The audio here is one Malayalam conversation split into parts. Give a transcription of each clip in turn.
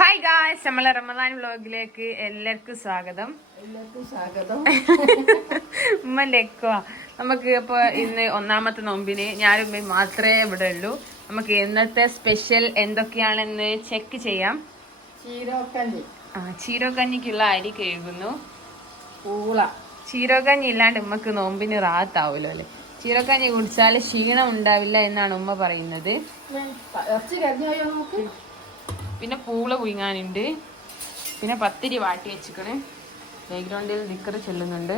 ഹായ് ഗായ്സ്, നമ്മളെ റമദാൻ വ്ലോഗിലേക്ക് എല്ലാവർക്കും സ്വാഗതം. ഉമ്മലേക്കുവാ. നമുക്ക് ഇപ്പൊ ഇന്ന് ഒന്നാമത്തെ നോമ്പിന് ഞാനും ഉമ്മയും മാത്രമേ ഇവിടെ ഉള്ളൂ. നമുക്ക് ഇന്നത്തെ സ്പെഷ്യൽ എന്തൊക്കെയാണെന്ന് ചെക്ക് ചെയ്യാം. ചീരോക്കഞ്ഞിക്കുള്ള അരി കഴുകുന്നു. ചീരോക്കഞ്ഞി ഇല്ലാണ്ട് ഉമ്മക്ക് നോമ്പിന് റാത്താവൂലോ അല്ലെ. ചീരോക്കഞ്ഞി കുടിച്ചാൽ ക്ഷീണം ഉണ്ടാവില്ല എന്നാണ് ഉമ്മ പറയുന്നത്. പിന്നെ പൂള പുഴുങ്ങാനുണ്ട്. പിന്നെ പത്തിരി വാട്ടി വെച്ചിക്കണ്. ബാക്ക്ഗ്രൗണ്ടിൽ നിക്കറ് ചെല്ലുന്നുണ്ട്.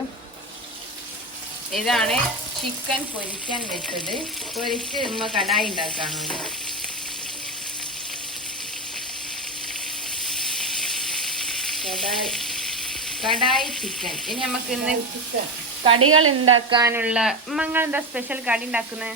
ഇതാണ് ചിക്കൻ പൊരിക്കാൻ വെച്ചത്. പൊരിച്ച് ഉമ്മ കടായി ഉണ്ടാക്കാനുണ്ട്. കടായി ചിക്കൻ. ഇനി നമുക്ക് ഇന്ന് കടികൾ ഉണ്ടാക്കാനുള്ള ഉമ്മങ്ങൾ എന്താ സ്പെഷ്യൽ കടി ഉണ്ടാക്കുന്നത്?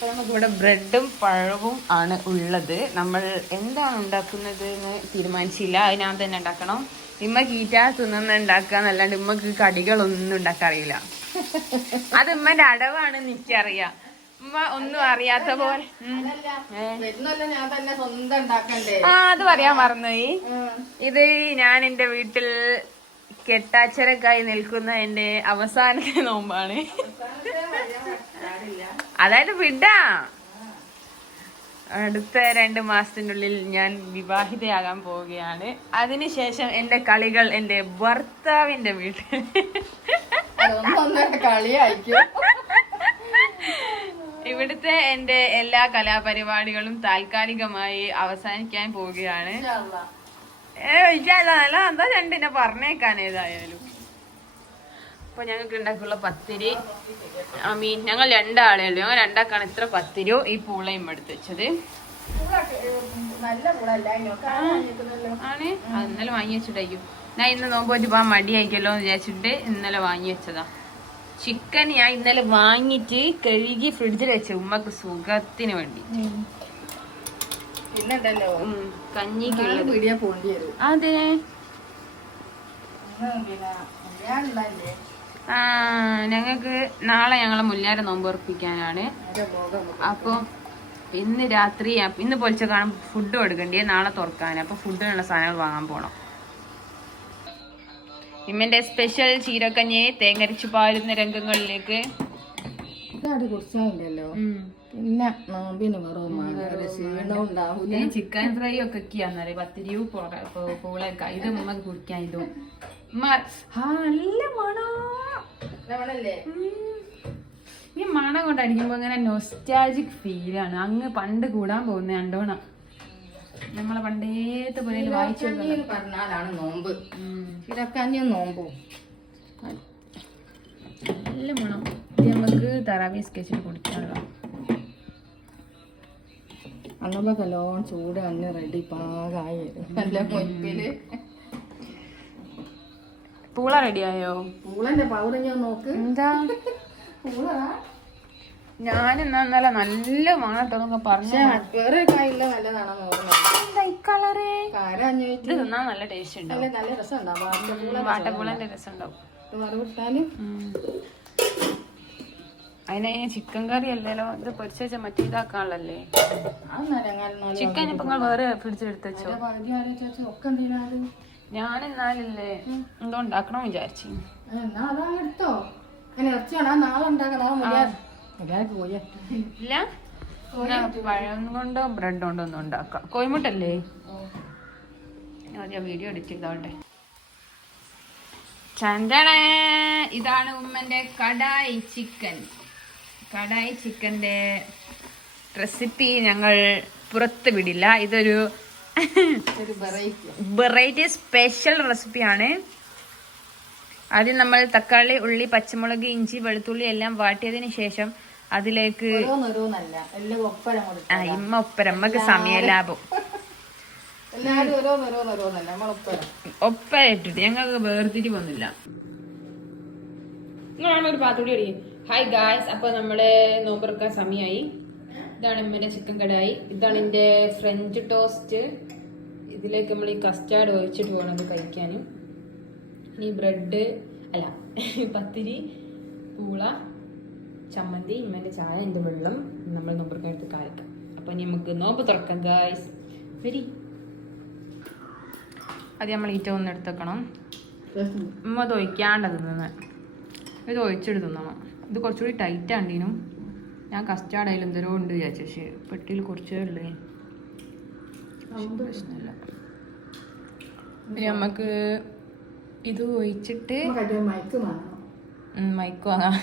നമുക്കിവിടെ ബ്രെഡും പഴവും ആണ് ഉള്ളത്. നമ്മൾ എന്താണ് ഉണ്ടാക്കുന്നത് എന്ന് തീരുമാനിച്ചില്ല. അത് ഞാൻ തന്നെ ഉണ്ടാക്കണം. ഇമ്മ കീറ്റാ തിന്നുന്ന ഉണ്ടാക്കാന്നല്ലാണ്ട് ഉമ്മക്ക് കടികളൊന്നും ഉണ്ടാക്കാൻ അറിയില്ല. അത് ഉമ്മന്റെ അടവാണ് എനിക്കറിയാം. ഉമ്മ ഒന്നും അറിയാത്ത പോലെ. അത് പറയാൻ മറന്നുപോയി. ഇത് ഞാൻ എന്റെ വീട്ടിൽ കെട്ടാച്ചരക്കായി നിൽക്കുന്ന എന്റെ അവസാനത്തെ നോമ്പാണ്. അതായത് വിടാ അടുത്ത 2 മാസത്തിനുള്ളിൽ ഞാൻ വിവാഹിതയാകാൻ പോവുകയാണ്. അതിനുശേഷം എന്റെ കളികൾ എന്റെ ഭർത്താവിന്റെ വീട്ടിൽ ഇവിടുത്തെ എന്റെ എല്ലാ കലാപരിപാടികളും താൽക്കാലികമായി അവസാനിക്കാൻ പോവുകയാണ്. നല്ല എന്താ രണ്ടിനെ പറഞ്ഞേക്കാൻ ഏതായാലും. അപ്പൊ ഞങ്ങൾക്ക് ഉണ്ടാക്കുള്ള പത്തിരി ഞങ്ങൾ 2 ആളേ ഉള്ളൂ. ഞങ്ങൾ 2 ആൾക്കാണ് ഇത്ര പത്തിരിയോ ഈ പൂളയും എടുത്ത് വെച്ചത് ആണ്. അത് ഇന്നലെ വാങ്ങി വെച്ചിട്ടായിരിക്കും. ഞാൻ ഇന്ന് നോമ്പ് പോയിട്ട് പോകാൻ മടിയായിക്കല്ലോ എന്ന് വിചാരിച്ചിട്ട് ഇന്നലെ വാങ്ങി വെച്ചതാ. ചിക്കൻ ഞാൻ ഇന്നലെ വാങ്ങിട്ട് കഴുകി ഫ്രിഡ്ജിൽ വെച്ചു ഉമ്മക്ക് സുഖത്തിന് വേണ്ടി. കഞ്ഞിക്കുള്ളത് അതെ. ഞങ്ങക്ക് നാളെ ഞങ്ങളെ മുല്ലാരെ നോമ്പ് ഉറപ്പിക്കാനാണ്. അപ്പൊ ഇന്ന് രാത്രി ഇന്ന് പൊലിച്ച കാണും ഫുഡ് കൊടുക്കണ്ടേ, നാളെ തുറക്കാൻ. അപ്പൊ ഫുഡിനുള്ള സാധനങ്ങൾ വാങ്ങാൻ പോണം. ഇമ്മന്റെ സ്പെഷ്യൽ ചീരക്കഞ്ഞി തേങ്ങരച്ചു പാരുന്ന രംഗങ്ങളിലേക്ക് ചിക്കൻ ഫ്രൈ ഒക്കെ പത്തിരിയും പൂളൊക്കെ. ഇത് ഉമ്മക്ക് കുടിക്കാൻ ഇതും നല്ല മണോ. ഈ മണം കൊണ്ട് അടിക്കുമ്പോ ഇങ്ങനെ നൊസ്റ്റാൾജിക് ഫീലാണ്. അങ്ങ് പണ്ട് കൂടാൻ പോകുന്ന കണ്ടോണം. നമ്മളെ പണ്ടേത്തെ പോലെ വായിച്ചു പറഞ്ഞാലാണ് നോമ്പ്. ചിരക്കഞ്ഞിയും നോമ്പും നല്ല മണം. ഇത് നമുക്ക് തറാവി സ്കെച്ചിൽ കുടിക്കാനുള്ള അന്നപ്പോ കല്ലോണം ചൂട് കഞ്ഞി റെഡി പാകായി. നല്ല മൊയ്പ്പില് പൂള റെഡിയായോ? പൂളന്റെ പൗറഞ്ഞ നോക്ക്. എന്താ പൂള ഞാനെന്നാ നല്ല മണത്തൊക്കെ പറഞ്ഞു. വേറെ കായില്ല നല്ലതാണെന്ന് ഇത് തിന്നാ നല്ല ടേസ്റ്റ് ഉണ്ടാവും. നല്ല രസം ഉണ്ടാവും. വാട്ടപ്പൂളന്റെ രസം ഉണ്ടാവും. അതിനെ ചിക്കൻ കറി അല്ലല്ലോ, ഇത് പൊരിച്ച വെച്ചാൽ മറ്റേ ഇതാക്കാനുള്ളല്ലേ. ചിക്കൻ ഇപ്പൊ നിങ്ങൾ വേറെ ഫ്രിഡ്ജിലെടുത്ത് വെച്ചോ? ഞാൻ എന്നാലല്ലേ എന്തോ ഉണ്ടാക്കണം വിചാരിച്ചു. എടുത്തോ നാളെ ഉണ്ടാക്കണം. ഇല്ല, പഴം കൊണ്ടോ ബ്രെഡ് കൊണ്ടോ ഒന്നും ഉണ്ടാക്കാം. കോഴിമുട്ടല്ലേ? ഞാൻ വീഡിയോ എഡിറ്റ് ചെയ്തോട്ടെ. ചന്തട ഇതാണ് ഉമ്മന്റെ കടായി ചിക്കൻ. കടായി ചിക്കന്റെ റെസിപ്പി ഞങ്ങൾ പുറത്ത് വിടില്ല. ഇതൊരു വെറൈറ്റി സ്പെഷ്യൽ റെസിപ്പിയാണ്. ആദ്യം നമ്മൾ തക്കാളി, ഉള്ളി, പച്ചമുളക്, ഇഞ്ചി, വെളുത്തുള്ളി എല്ലാം വാട്ടിയതിന് ശേഷം അതിലേക്ക് ഇമ്മ ഒപ്പരമ്മക്ക് സമയ ലാഭം ഒപ്പര ഇട്ടിട്ട് ഞങ്ങൾക്ക് വേർതിരിവൊന്നുമില്ല. ഒരു പാത്തുകൂടി അടി. ഹായ് ഗായ്സ്, അപ്പൊ നമ്മള് നോമ്പറക്കാൻ സമയമായി. ഇതാണ് ഇമ്മന്റെ ചിക്കൻ കടായി. ഇതാണ് എന്റെ ഫ്രഞ്ച് ടോസ്റ്റ്. ഇതിലേക്ക് നമ്മൾ ഈ കസ്റ്റാർഡ് ഒഴിച്ചിട്ട് വേണം ഇത് കഴിക്കാനും. ഇനി ബ്രെഡ് അല്ല പത്തിരി, പൂള, ചമ്മന്തി, ഇമ്മന്റെ ചായ, എൻ്റെ വെള്ളം നമ്മൾ നോമ്പറക്കാൻ എടുത്ത് കാലക്കാം. അപ്പൊ നമുക്ക് നോമ്പ് തുറക്കാം ഗായ്സ്. വരി. അത് നമ്മൾ ഈറ്റ ഒന്ന് എടുത്തേക്കണം. ഉമ്മ അത് ഒഴിക്കാണ്ട് തിന്നുന്നത്. ഇത് ഒഴിച്ചിട്ട് തിന്നണം. ഇത് കുറച്ചുകൂടി ടൈറ്റ് ആണ്ടീനും. ഞാൻ കസ്റ്റാർഡ് ആയാലും എന്തോരോ ഉണ്ട് വിചാരിച്ചു. പക്ഷേ പെട്ടിയിൽ കുറച്ചേ ഉള്ളേ. പ്രശ്നമില്ല. നമുക്ക് ഇത് ഒഴിച്ചിട്ട് മൈക്ക് വാങ്ങാം.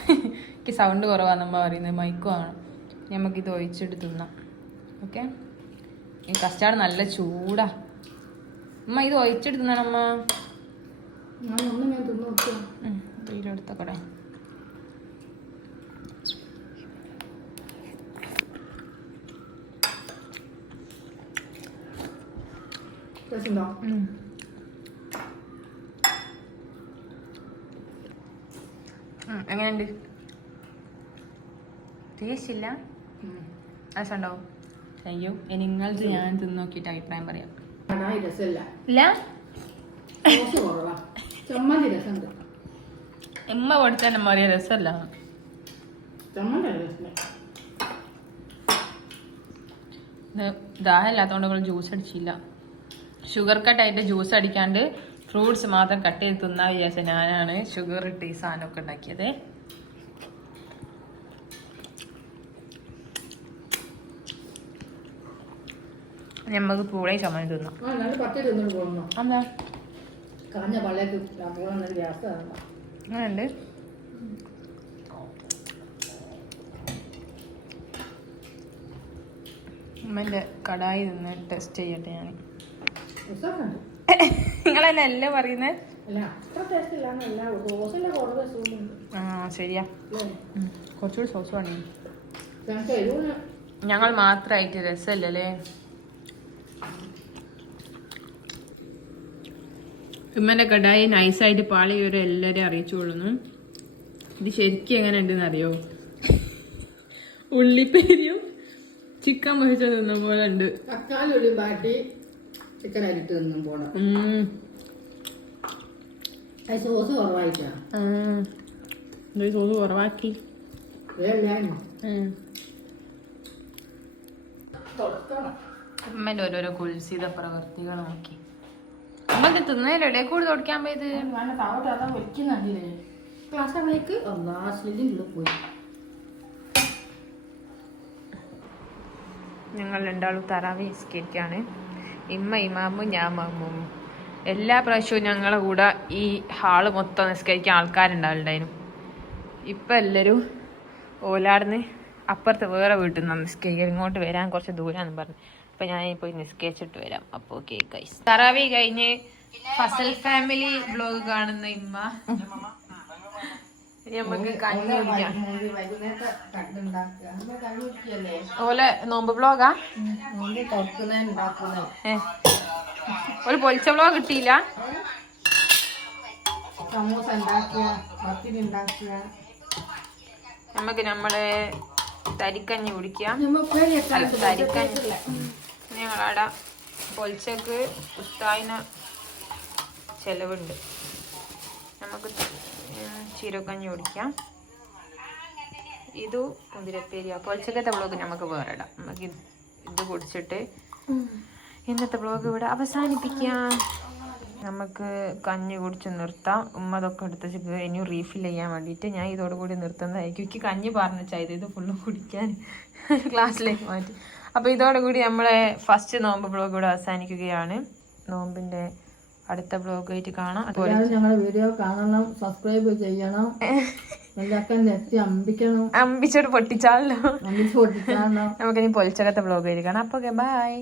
എനിക്ക് സൗണ്ട് കുറവാണെന്നമ്മ പറയുന്നത്. മൈക്ക് വാങ്ങണം. നമുക്കിത് ഒഴിച്ചിട്ട് തിന്നാം. ഓക്കെ. ഈ കസ്റ്റാർഡ് നല്ല ചൂടാ. അമ്മ ഇത് ഒഴിച്ചിട്ട് തിന്നണം അമ്മ. എടുത്തക്കടെ. എങ്ങനെയുണ്ട്? ടേസ്റ്റ് ഇല്ല? രസമുണ്ടാവും. അയ്യോ നിങ്ങൾക്ക് ഞാൻ തിന്ന് നോക്കിയിട്ട് അഭിപ്രായം പറയാം. ഇല്ല എമ്മ കൊടുത്താൽ അറിയാം രസമല്ല. ദാഹമില്ലാത്തതുകൊണ്ട് ജ്യൂസ് അടിച്ചില്ല. ഷുഗർ കട്ടായിട്ട് ജ്യൂസ് അടിക്കാണ്ട് ഫ്രൂട്ട്സ് മാത്രം കട്ട് ചെയ്ത് തിന്നാ വിചാരിച്ച ഞാനാണ് ഷുഗർ ഇട്ട് ഈ സാധനമൊക്കെ ഉണ്ടാക്കിയത്. നമുക്ക് പൂളയും ചമ്മന്തി തിന്നാം. എന്താ അങ്ങനെയുണ്ട്. ഉമ്മൻ്റെ കടായി നിന്ന് ടെസ്റ്റ് ചെയ്യട്ടെ ഞാൻ. നിങ്ങളെന്നെ അല്ലേ പറയുന്നത്? ആ ശരിയാ. കുറച്ചുകൂടി സോസ് വേണേ. ഞങ്ങൾ മാത്രമായിട്ട് രസമല്ലേ. ഉമ്മൻ്റെ കടായി നൈസായിട്ട് പാളി ഒരു എല്ലാവരും അറിയിച്ചു കൊള്ളുന്നു. ഇത് ശരിക്കും എങ്ങനെ ഉണ്ടെന്ന് അറിയോ? ഉള്ളിപ്പേരിയും ചിക്കൻ പൊരിച്ച നിന്ന പോലെ ഉണ്ട്. സോസ് കുറവാക്കി. ഉമ്മൻ്റെ ഓരോരോ കുൽസിത പ്രവർത്തികൾ നോക്കി. ഉമ്മക്ക് തിന്നതിലൂടെ കൂടുതൽ തുടക്കാൻ പോയത്. ഞങ്ങൾ രണ്ടാളും തറാവി നിസ്കരിക്കാണ്. ഇമ്മ ഇമാമും ഞാൻ മാമും. എല്ലാ പ്രാവശ്യവും ഞങ്ങളെ കൂടെ ഈ ഹാള് മൊത്തം നിസ്കരിക്കാൻ ആൾക്കാരുണ്ടാവുണ്ടായിരുന്നു. ഇപ്പം എല്ലാവരും ഓലാടുന്ന് അപ്പുറത്ത് വേറെ വീട്ടിൽ നിന്നാണ് നിസ്കരിക്കുക. ഇങ്ങോട്ട് വരാൻ കുറച്ച് ദൂരാന്ന് പറഞ്ഞു. അപ്പം ഞാൻ പോയി നിസ്കരിച്ചിട്ട് വരാം. അപ്പോൾ ഓക്കെ ഗൈസ്. തറാവി കഴിഞ്ഞ് ഫസൽ ഫാമിലി വ്ലോഗ് കാണുന്ന ഇമ്മ നമുക്ക് കഞ്ഞി കുടിക്കാം. ഓലെ നോമ്പ് വ്ലോഗാ? ഒരു പൊളിച്ച വ്ലോഗ് കിട്ടിയില്ല. നമുക്ക് നമ്മളെ തരിക്കഞ്ഞി കുടിക്കാം. തരിക്കഞ്ഞി ഞങ്ങളവിടെ പൊളിച്ചക്ക് ഉസ്താദിന് ചെലവുണ്ട്. നമുക്ക് ചീരക്കഞ്ഞി കുടിക്കാം. ഇത് കുതിരപ്പേരിയ. പൊളിച്ചക്കത്തെ വ്ളോഗ് നമുക്ക് വേറെ ഇടാം. നമുക്ക് ഇത് കുടിച്ചിട്ട് ഇന്നത്തെ വ്ളോഗ് ഇവിടെ അവസാനിപ്പിക്കാം. നമുക്ക് കഞ്ഞി കുടിച്ച് നിർത്താം. ഉമ്മ അതൊക്കെ എടുത്ത് ഇനിയും റീഫിൽ ചെയ്യാൻ വേണ്ടിയിട്ട് ഞാൻ ഇതോടുകൂടി നിർത്തുന്നതായിരിക്കും. എനിക്ക് കഞ്ഞി പറഞ്ഞാൽ ഇത് ഫുള്ള് കുടിക്കാൻ ക്ലാസ്സിലേക്ക് മാറ്റി. അപ്പോൾ ഇതോടുകൂടി നമ്മളെ ഫസ്റ്റ് നോമ്പ് വ്ളോഗ് ഇവിടെ അവസാനിക്കുകയാണ്. നോമ്പിൻ്റെ അടുത്ത വ്ളോഗായിട്ട് കാണാം. അതുപോലെ ഞങ്ങളുടെ വീഡിയോ കാണണം, സബ്സ്ക്രൈബ് ചെയ്യണം, അമ്പിച്ചോട് പൊട്ടിച്ചാലോ. നമുക്കിനി പൊളിച്ചകത്തെ വ്ളോഗായിട്ട് കാണാം. അപ്പോൾ ബൈ.